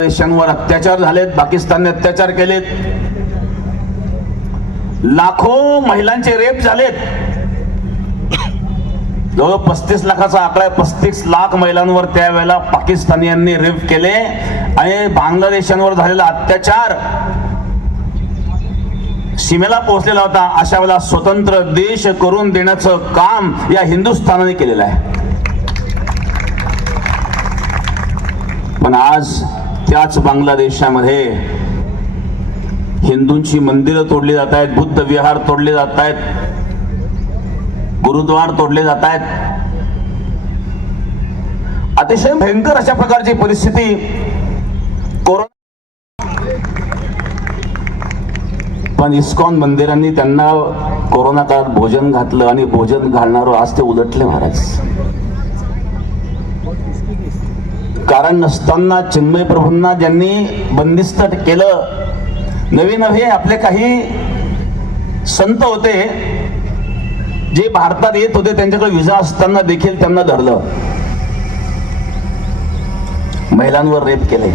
देशांवर अत्याचार झालेत पाकिस्तानने अत्याचार केलेत. लाखो महिलांचे रेप झालेत. जवळ पस्तीस लाखाचा आकडा आहे. पस्तीस लाख महिलांवर त्यावेळेला पाकिस्तानियांनी रेप केले आणि बांगलादेशांवर झालेला अत्याचार सीमेला पोहोचलेला होता. अशा वेळेला स्वतंत्र देश करून देण्याचं काम या हिंदुस्थानाने केलेलं आहे. पण आज त्याच बांगलादेशामध्ये हिंदूंची मंदिरं तोडली जात आहेत बुद्ध विहार तोडले जात आहेत गुरुद्वार तोडले जात आहेत. अतिशय भयंकर अशा प्रकारची परिस्थिती कोरोना पण इस्कॉन मंदिरांनी त्यांना कोरोना काळात भोजन घातलं आणि भोजन घालणारं आज ते उलटले महाराज. कारण नसताना चिन्मय प्रभूंना ज्यांनी बंदिस्त केलं नवे नवे आपले काही संत होते जे भारतात येत होते त्यांच्याकडे विजा असताना देखील त्यांना धरलं. महिलांवर रेप केले.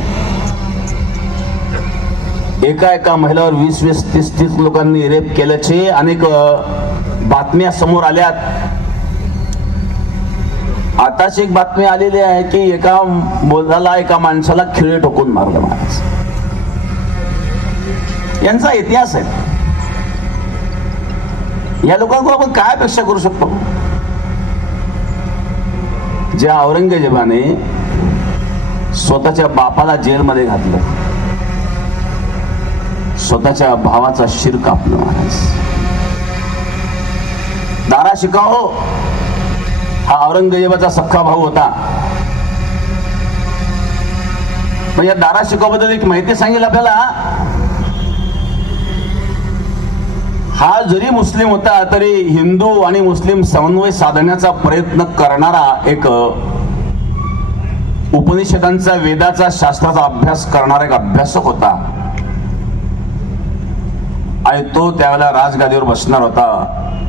एका एका महिलावर वीस वीस तीस तीस लोकांनी रेप केल्याचे अनेक बातम्या समोर आल्यात. आताच एक बातमी आलेली आहे की एका मुलाला एका माणसाला खिळे ठोकून मारलं महाराज यांचा इतिहास आहे. या लोकांकडून आपण काय अपेक्षा करू शकतो? ज्या औरंगजेबाने स्वतःच्या बापाला जेलमध्ये घातलं. स्वतःच्या भावाचा शिर कापलं महाराज दारा शिकाहो हा औरंगजेबाचा सख्खा भाऊ होता. या दारा शिकाबद्दल एक माहिती सांगेल आपल्याला? हा जरी मुस्लिम होता तरी हिंदू आणि मुस्लिम समन्वय साधण्याचा प्रयत्न करणारा एक उपनिषदांचा वेदाचा शास्त्राचा अभ्यास करणारा एक अभ्यासक होता. आणि तो त्यावेळेला राजगादीवर बसणार होता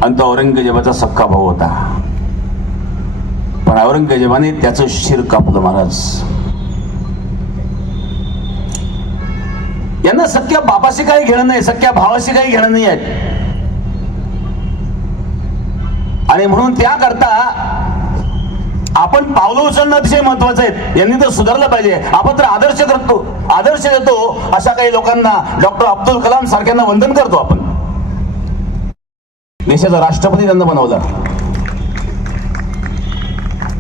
आणि तो औरंगजेबाचा सख्खा भाऊ होता. पण औरंगजेबाने त्याचं शिर कापलं महाराज. यांना सख्या बापाशी काही घेणं नाही सख्या भावाशी काही घेणं नाही आहेत. आणि म्हणून त्याकरता आपण पावलं उचलणं अतिशय महत्वाचं आहे. यांनी तर सुधारलं पाहिजे. आपण तर आदर्श करतो आदर्श देतो अशा काही लोकांना डॉक्टर अब्दुल कलाम सारख्यांना वंदन करतो आपण. देशाचा राष्ट्रपती त्यांना बनवला.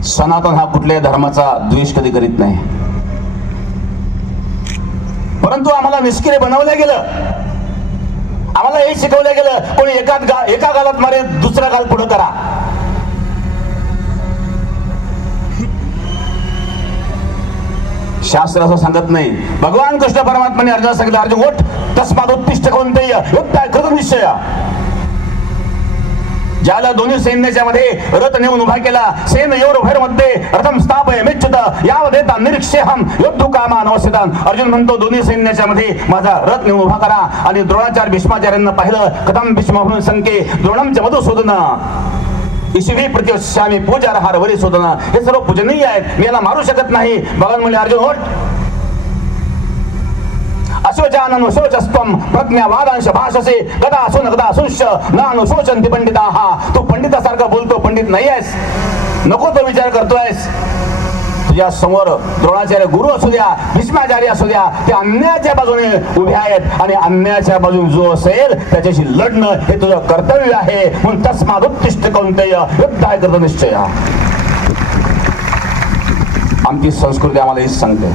सनातन हा कुठल्याही धर्माचा द्वेष कधी करीत नाही. परंतु आम्हाला निष्क्रिय बनवलं गेलं. आम्हाला हे शिकवलं गेलं कोणी एका गा एका गालात मारे दुसरा गाल पुढे करा. शास्त्र असं सांगत नाही. भगवान कृष्ण परमात्माने अर्जुन सांगितलं अर्जुन ओठ तस्मात उत्तिष्ठ कोणतंही युद्ध कृत निश्चय? ज्याला दोन्ही सैन्याच्या मध्ये रथ नेऊन उभा केला सेन योर भैरमध्ये रथम स्थाप मिच्छत. याव देता निरीक्षेहम योद्धू कामा नवसिदान अर्जुन म्हणतो दोन्ही सैन्याच्या मध्ये माझा रथ नेऊन उभा करा. आणि द्रोणाचार्य भीष्माचार्यांना पाहिलं कथम भीष्म म्हणून संके द्रोणमच्या मधुसूदन इसवी प्रतिश्यामी पूजा हार वरी शोधन हे सर्व पूजनीय आहेत मी याला मारू शकत नाही. भगवान म्हणजे अर्जुन होट अशोचाननु शोचस्त्वम प्रज्ञावादांश भाषसे कदा असून कदा असूंश न अनुशोचंती पंडिता हा तू पंडितासारखा बोलतो पंडित नाही आहेस नको तो विचार करतोयस। तुझ्या समोर द्रोणाचार्य गुरु असू द्या भीष्माचार्य असू द्या ते अन्यायाच्या बाजूने उभे आहेत आणि अन्यायाच्या बाजूने जो असेल त्याच्याशी लढणं हे तुझं कर्तव्य आहे. म्हणून तस्माद उत्तिष्ठ कौंतय युद्धाय आहे करतो निश्चय. आमची संस्कृती आम्हाला हीच सांगते.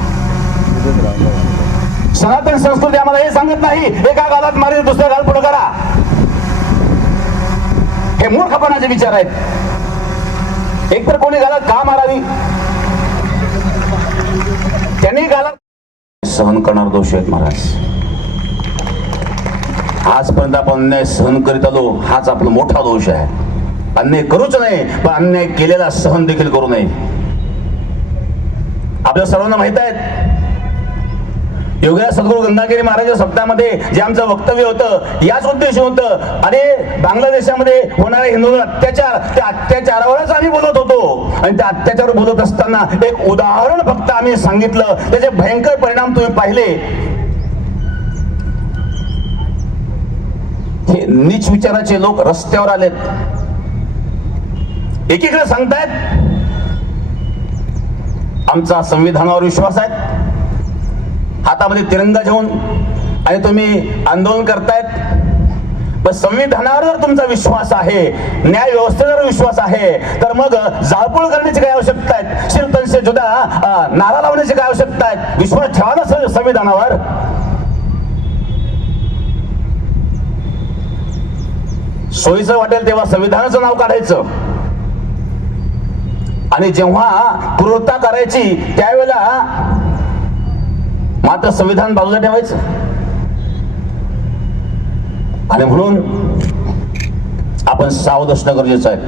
सनातन संस्कृती आम्हाला हे सांगत नाही. एका गालात मारे दुसऱ्या गाल पुढे करा. हे मूर्खपणाचे विचार आहेत. एक तर कोणी गालात का मारावी? त्यांनी गालात सहन करणार दोष आहेत महाराज. आजपर्यंत आपण अन्याय सहन करीत आलो हाच आपला मोठा दोष आहे. अन्याय करूच नाही पण अन्याय केलेला सहन देखील करू नये. आपल्या सर्वांना माहीत आहे योगराज सद्गुरू गंगागिरी महाराज शब्दामध्ये जे आमचं वक्तव्य होतं याच उद्देश होतं. अरे बांगलादेशामध्ये होणारे हिंदू अत्याचार त्या अत्याचारावरच आम्ही बोलत होतो. आणि त्या अत्याचार बोलत असताना एक उदाहरण फक्त आम्ही सांगितलं. त्याचे भयंकर परिणाम तुम्ही पाहिले. हे नीच विचाराचे लोक रस्त्यावर आलेत. एकीकडे सांगतायत आमचा संविधानावर विश्वास आहे. हातामध्ये तिरंगा घेऊन आणि तुम्ही आंदोलन करतायत. पण संविधानावर जर तुमचा विश्वास आहे न्याय व्यवस्थेवर विश्वास आहे तर मग जाळपोळ करण्याची काय आवश्यकता आहे? शिरतनशे जुदा नारा लावण्याची काय आवश्यकता आहे? विश्वास ठेवा ना संविधानावर. सोयीचं वाटेल तेव्हा संविधानाचं नाव काढायचं. आणि जेव्हा पूर्वता करायची त्यावेळेला मात्र संविधान बाजूला ठेवायचं. आणि म्हणून आपण सावध असणं गरजेचं आहे.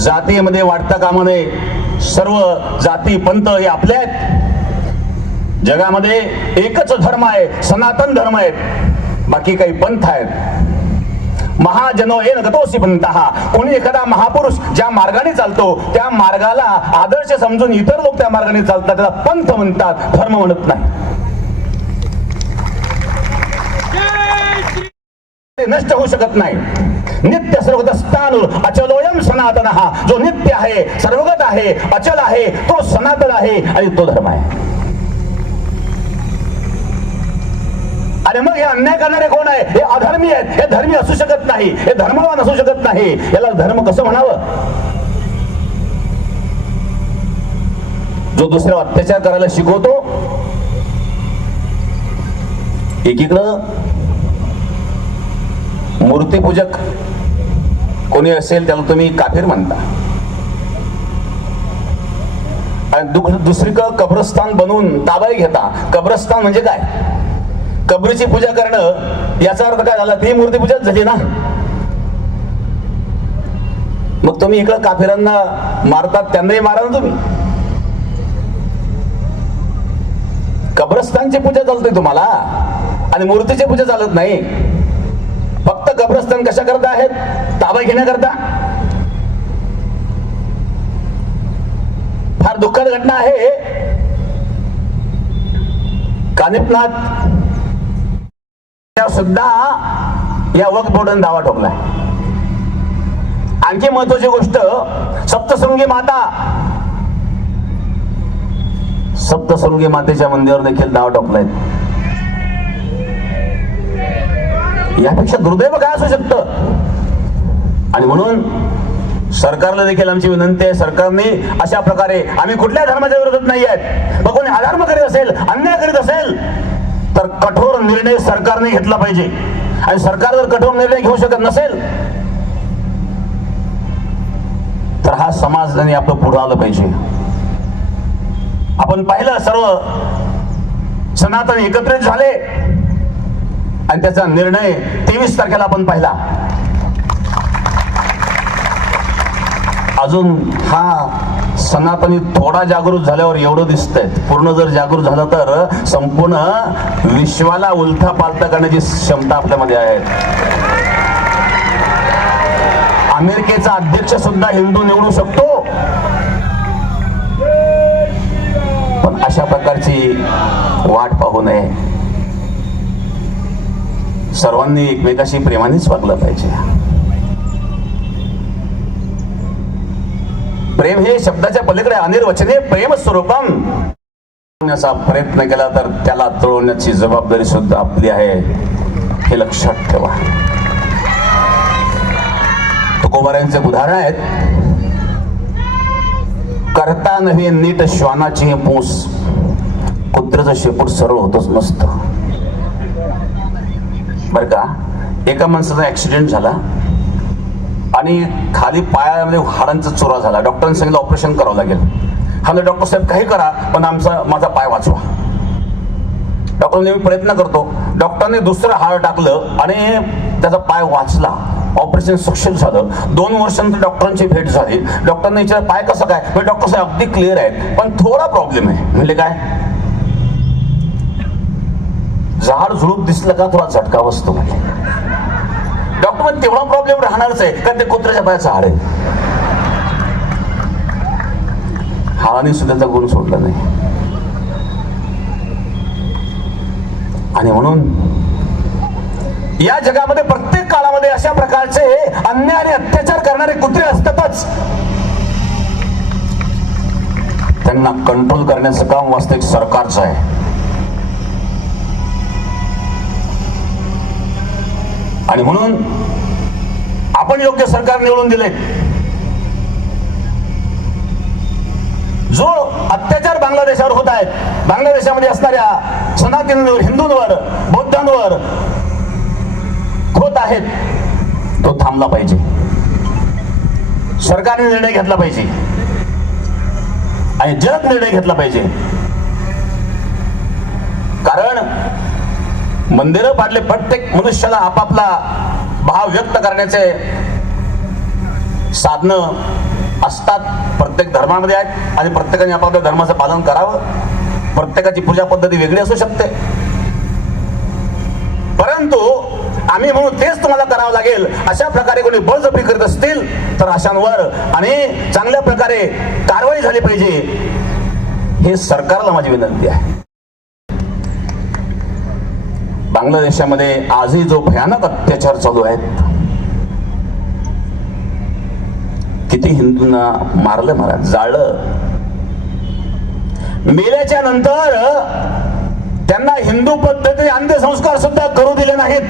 जातीमध्ये वाढता कामा नये सर्व जाती पंथ हे आपले आहेत. जगामध्ये एकच धर्म आहे सनातन धर्म आहेत. बाकी काही पंथ आहेत. महाजनो हे नगतोसी पंथ कोणी एखादा महापुरुष ज्या मार्गाने चालतो त्या मार्गाला आदर्श समजून इतर लोक त्या मार्गाने चालतात त्याला पंथ म्हणतात धर्म म्हणत नाही. ते नष्ट होऊ शकत नाही. नित्य सर्वगत स्थान अचलोयम सनातन। हा जो नित्य आहे सर्वगत आहे अचल आहे तो सनातन आहे आणि तो धर्म आहे. आणि मग हे अन्याय करणारे कोण आहे? हे अधर्मी आहेत. हे धर्मी असू शकत नाही. हे धर्मवान असू शकत नाही. याला धर्म कसं म्हणावं? जो दुसऱ्यावर अत्याचार करायला शिकवतो एकीकडं मूर्तीपूजक कोणी असेल त्याला तुम्ही काफीर म्हणता. आणि दुसरीकडं कब्रस्तान बनवून ताबाई घेता. कब्रस्तान म्हणजे काय? कबरीची पूजा करणं याचा अर्थ काय झाला? ती मूर्ती पूजाच झाली ना? मग तुम्ही इकडं काफिरांना मारतात त्यांनाही मारा ना तुम्ही. कब्रस्तानची पूजा चालते तुम्हाला आणि मूर्तीची पूजा चालत नाही. फक्त कब्रस्तान कशा करता आहेत? ताबा घेण्याकरता. फार दुःखद घटना आहे. कानिपनाथ सुद्धा या वक बोर्डन दावा ठोकलाय. आणखी महत्वाची गोष्ट सप्तशृंगी माता. सप्तशृंगी मातेच्या मंदिरावर देखील दावा ठोकलाय यापेक्षा दुर्दैव काय असू शकतं? आणि म्हणून सरकारला देखील आमची विनंती आहे सरकारने अशा प्रकारे आम्ही कुठल्या धर्माच्या विरोधात नाही आहेत मग कोणी अधर्म करीत असेल अन्याय करीत असेल तर कठोर निर्णय सरकारने घेतला पाहिजे. आणि सरकार जर कठोर निर्णय घेऊ शकत नसेल तर हा समाजाने आपलं पुढं आलं पाहिजे. आपण पाहिलं सर्व सनातन एकत्रित झाले. आणि त्याचा निर्णय तेवीस तारखेला आपण पाहिला. अजून हा सनातनी थोडा जागृत झाल्यावर एवढं दिसतंय. पूर्ण जर जागृत झालं तर संपूर्ण विश्वाला उलथा पालथा करण्याची क्षमता आपल्यामध्ये आहे. अमेरिकेचा अध्यक्ष सुद्धा हिंदू निवडू शकतो. पण अशा प्रकारची वाट पाहू नये. सर्वांनी एकमेकाशी प्रेमानेच वागलं पाहिजे. प्रेम हे शब्दाच्या पलीकडे अनिर्वचने प्रेम स्वरूपम. प्रयत्न केला तर त्याला तळवण्याची जबाबदारी सुद्धा आपली आहे. हे लक्षात ठेवा. तुकोबाऱ्यांचे उदाहरण आहेत. करता नव्हे नीट श्वानाची हे पूस. कुत्र्याचं शेपूट सरळ होतच नसतं. बर का? एका माणसाचा ऍक्सिडेंट झाला. आणि खाली पायामध्ये हाडांचा चोरा झाला. डॉक्टरांनी सांगितलं ऑपरेशन करावं लागेल. हा डॉक्टर साहेब काही करा पण आमचा माझा पाय वाचवा. डॉक्टर नेहमी प्रयत्न करतो. डॉक्टरने दुसरं हाड टाकलं आणि त्याचा पाय वाचला. ऑपरेशन सक्सेस झालं. दोन वर्षांनंतर डॉक्टरांची भेट झाली. डॉक्टरने विचार पाय कसं काय? म्हणजे डॉक्टर साहेब अगदी क्लिअर आहेत पण थोडा प्रॉब्लेम आहे. म्हणजे काय? झाड झुळूप दिसलं का? थोडा झटका बसतो. म्हणजे पण तेवढा प्रॉब्लेम राहणारच आहे. कारण ते कुत्र्याच्या पायाचं हाड आहे. हाडाने सुद्धा त्याचा गुण सोडला नाही. आणि म्हणून या जगामध्ये प्रत्येक काळामध्ये अशा प्रकारचे अन्याय आणि अत्याचार करणारे कुत्रे असतातच. त्यांना कंट्रोल करण्याचं काम वास्तविक सरकारचं आहे. आणि म्हणून आपण योग्य सरकार निवडून दिले. जो अत्याचार बांगलादेशावर होत आहेत बांगलादेशामध्ये असणाऱ्या सनातनींवर हिंदूंवर बौद्धांवर होत आहेत तो थांबला पाहिजे. सरकारने निर्णय घेतला पाहिजे. आणि जलद निर्णय घेतला पाहिजे. मंदिरं पाडले प्रत्येक मनुष्याला आपापला भाव व्यक्त करण्याचे साधनं असतात. प्रत्येक धर्मामध्ये आहेत आणि प्रत्येकाने आपापल्या धर्माचं पालन करावं. प्रत्येकाची पूजा पद्धती वेगळी असू शकते. परंतु आम्ही म्हणून तेच तुम्हाला करावं लागेल. अशा प्रकारे कोणी बळजबरी करत असतील तर अशांवर आणि चांगल्या प्रकारे कारवाई झाली पाहिजे. हे सरकारला माझी विनंती आहे. बांगलादेशामध्ये आजही जो भयानक अत्याचार चालू आहेत किती हिंदूंना मारलं महाराज जाळलं. मेल्याच्या नंतर त्यांना हिंदू पद्धती अंत्यसंस्कार सुद्धा करू दिले नाहीत.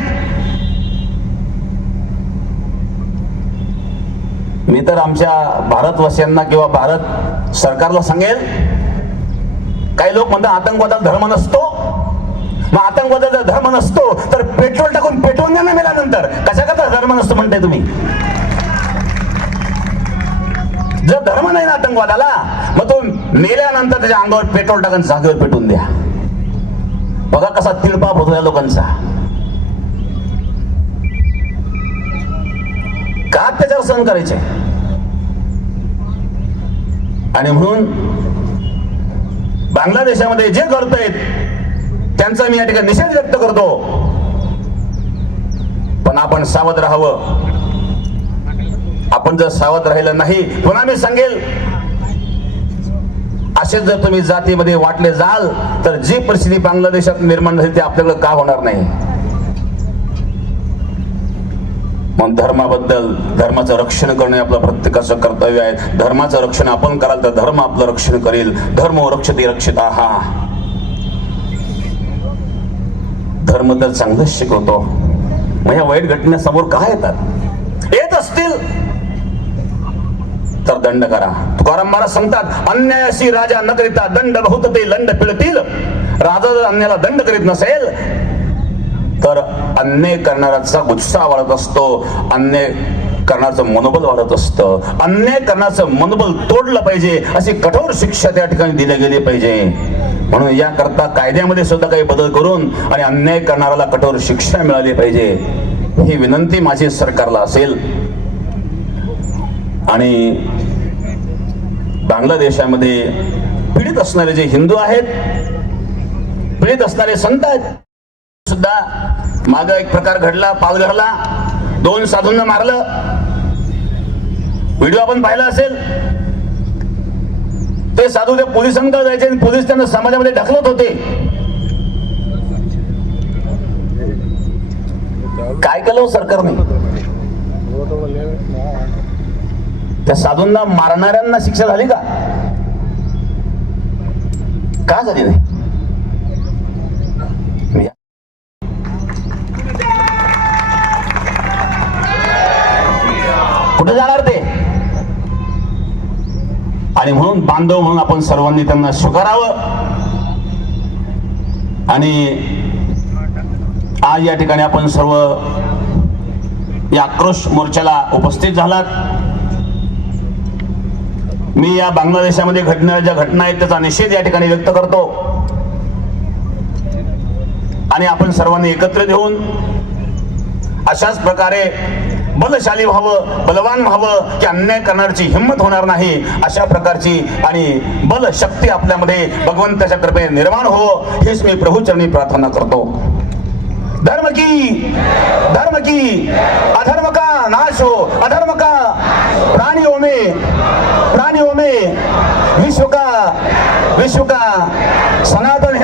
मी तर आमच्या भारतवासियांना किंवा भारत सरकारला सांगेल काही लोक म्हणतात आतंकवादाला धर्म नसतो. मग आतंकवादाचा धर्म नसतो तर पेट्रोल टाकून पेट्रोल द्या ना मेल्यानंतर कशा करता धर्म नसतो म्हणताय तुम्ही? जर धर्म नाही ना आतंकवादाला मग तो मेल्यानंतर त्याच्या अंगावर पेट्रोल टाकून जागेवर पेटून द्या. बघा कसा तिळपाप होतो या लोकांचा. का अत्याचार सहन करायचे? आणि म्हणून बांगलादेशामध्ये जे करतायत त्यांचा मी या ठिकाणी निषेध व्यक्त करतो. पण आपण सावध राहावं. आपण जर सावध राहिलं नाही पुन्हा मी सांगेल असेच जर तुम्ही जातीमध्ये वाटले जाल तर जी परिस्थिती बांगलादेशात निर्माण झाली ती आपल्याकडे का होणार नाही? मग धर्माबद्दल धर्माचं रक्षण करणे आपलं प्रत्येकाचं कर्तव्य आहे. धर्माचं रक्षण आपण कराल तर धर्म आपलं रक्षण करेल. धर्म रक्षते रक्षित हा. धर्म तर चांगलंच शिकवतो. मग ह्या वाईट घटनेसमोर काय येतात? येत असतील. तर दंड करा. तुकाराम महाराज सांगतात अन्यायाशी राजा न करिता दंड बहुत ते लंड पिळतील. राजा जर अन्याला दंड करीत नसेल तर अन्याय करणाऱ्याचा गुस्सा वाढत असतो. अन्याय करण्याचं मनोबल वाढत असतं. अन्याय करण्याचं मनोबल तोडलं पाहिजे. अशी कठोर शिक्षा त्या ठिकाणी दिली गेली पाहिजे. म्हणून याकरता कायद्यामध्ये सुद्धा काही बदल करून आणि अन्याय करणाऱ्याला कठोर शिक्षा मिळाली पाहिजे ही विनंती माझी सरकारला असेल. आणि बांगलादेशामध्ये पीडित असणारे जे हिंदू आहेत पीडित असणारे संत आहेत सुद्धा माग एक प्रकार घडला पालघरला दोन साधूंना मारलं. व्हिडिओ आपण पाहिला असेल. ते साधू ते पोलिसांकडे जायचे आणि पोलीस त्यांना समाजामध्ये ढकलत होते. काय केलं हो सरकारने? त्या साधूंना मारणाऱ्यांना शिक्षा झाली का? का झाली नाही? कुठे जाणार? आणि म्हणून बांधव म्हणून आपण सर्वांनी त्यांना स्वीकारावं. आणि आज या ठिकाणी आपण सर्व या आक्रोश मोर्चाला उपस्थित झालात. मी या बांगलादेशामध्ये घडणाऱ्या ज्या घटना आहेत त्याचा निषेध या ठिकाणी व्यक्त करतो. आणि आपण सर्वांनी एकत्रित येऊन अशाच प्रकारे बलशाली व्हावं बलवान व्हावं की अन्याय करण्याची हिंमत होणार नाही अशा प्रकारची आणि बल शक्ती आपल्यामध्ये भगवंताच्या कृपेने निर्माण हो हेच मी प्रभूचरणी प्रार्थना करतो. धर्म की धर्म की अधर्म का नाश हो अधर्म का प्राणियों में प्राणियों में विश्व का विश्व का सनातन